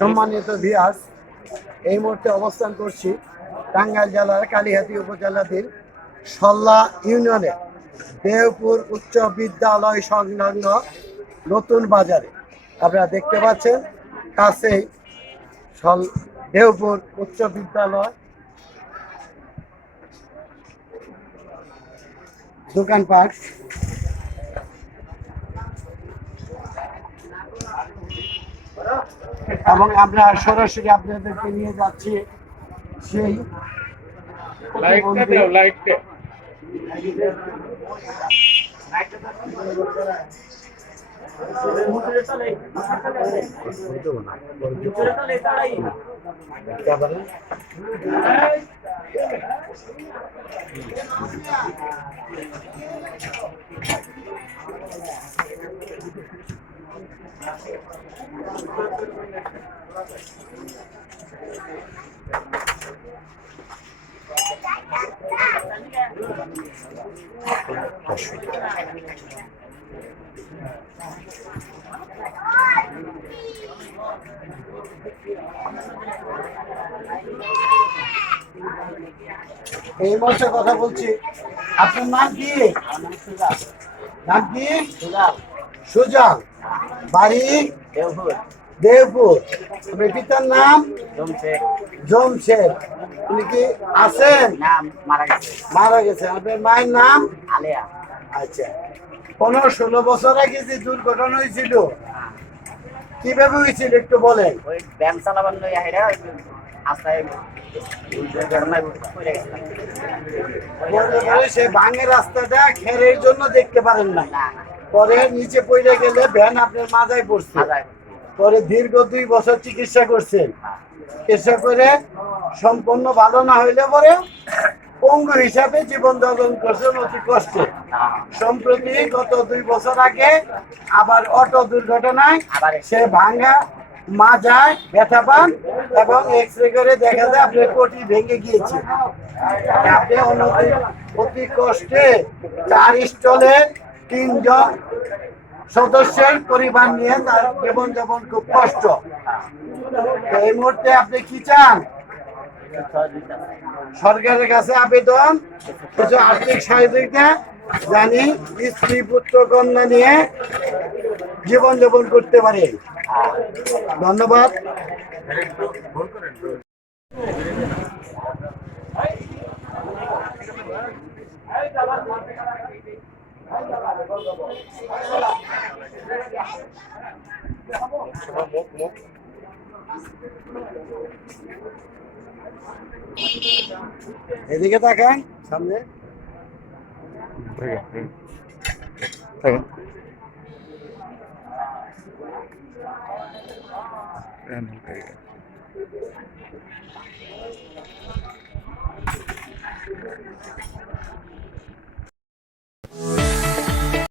সম্মানিত ভিয়াস এই মুহূর্তে অবস্থান করছি টাঙ্গাইল জেলার কালিহাতি উপজেলাধীন সল্লা ইউনিয়নে দেওপুর উচ্চ বিদ্যালয় সংলগ্ন নতুন বাজারে। আপনারা দেখতে পাচ্ছেন, কাছেই সল দেওপুর উচ্চ বিদ্যালয় দোকানপাট। এবং আমরা সরাসরি আপনাদেরকে নিয়ে যাচ্ছি সেই লাইটটা এই মুহূর্তে কথা বলছি। আপনার নাম কি? নাম কি? সুজাল। বাড়ি দেবপুর আপনার পিতার নাম? জমশেদ। উনি কি আছেন? মারা গেছে। আপনার মায়ের নাম? আলেয়া। আচ্ছা। পনেরো ষোলো বছর আগে যে দুর্ঘটনা হয়েছিল কীভাবে হয়েছিল একটু বলেন? ওই ব্যায়াম চালাবার সে ভাঙের রাস্তাটা খেরের জন্য দেখতে পারেন না। পরে নিচে পড়ে গেলে ভ্যান আপনার মাথায় পড়ছে। পরে দীর্ঘ দুই বছর চিকিৎসা করছেন। চিকিৎসা করে সম্পূর্ণ ভালো না হইলে পরে পঙ্গু হিসাবে জীবন যাপন করছেন অতি কষ্টে। সম্প্রতি গত দুই বছর আগে আবার অটো দুর্ঘটনায় সে ভাঙ্গা মাজায় ব্যথা পান এবং এক্স রে করে দেখা যায় আপনার কোটি ভেঙে গিয়েছে। আপনি অনতি, অতি কষ্টে চার স্টলে তিনজন সদস্যের পরিবার নিয়ে তার জীবনযাপন খুব কষ্ট। এই মুহূর্তে আপনি কি চান? সরকারের কাছে আবেদন, কিছু আর্থিক সহযোগিতা, জানি স্ত্রী পুত্র কন্যা নিয়ে জীবনযাপন করতে পারে। ধন্যবাদ এদিকে তাকান সামনে Family Bacon. Uh,